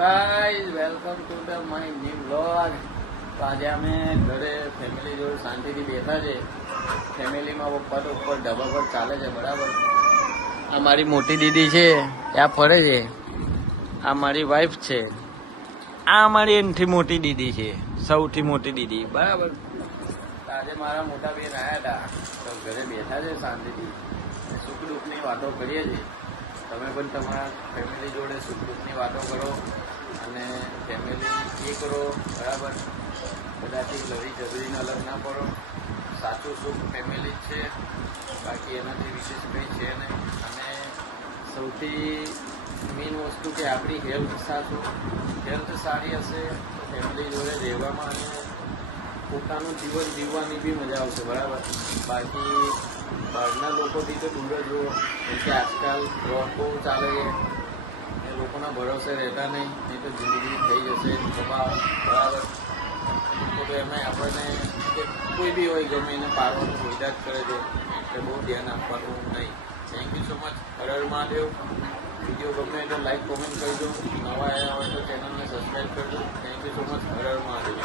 Guys, welcome to the my new vlog. તો આજે અમે ઘરે ફેમિલી જોડે શાંતિથી બેઠા છે. ફેમિલીમાં પપ્પા તો ઉપર ઢબા પર ચાલે છે, બરાબર. આ મારી મોટી દીદી છે, ત્યાં ફરે છે. આ મારી વાઈફ છે. આ મારી એનથી મોટી દીદી છે, સૌથી મોટી દીદી, બરાબર. આજે મારા મોટા બેન આવ્યા હતા, તો ઘરે બેઠા છે શાંતિથી, સુખ દુઃખની વાતો કરીએ છીએ. તમે પણ તમારા ફેમિલી જોડે સુખ દુઃખની વાતો કરો અને ફેમિલી એ કરો, બરાબર. બધાથી લડી ઝઘડીને અલગ ના પડો. સાચું સુખ ફેમિલી જ છે, બાકી એનાથી વિશેષ કંઈ છે નહીં. અને સૌથી મેઇન વસ્તુ કે આપણી હેલ્થ સારી હશે તો ફેમિલી જોડે રહેવામાં અને પોતાનું જીવન જીવવાની બી મજા આવશે, બરાબર. બાકી બહારના લોકોથી તો દૂર જ રહો, કેમ કે આજકાલ રોડ બહુ ચાલે છે, એ લોકોના ભરોસે રહેતા નહીં તો જિંદગી થઈ જશે તબાહ, બરાબર. લોકો તો એમાં આપણને કે કોઈ બી હોય ગમે એને પારવાનું કોઈદા જ કરે છે, એટલે બહુ ધ્યાન આપવાનું નહીં. Thank you so much. Har Har Mahadev. Video ગમે તો લાઈક કોમેન્ટ કરજો. નવા આવ્યા હોય તો ચેનલને સબસ્ક્રાઈબ કરજો. Thank you so much. Har Har Mahadev.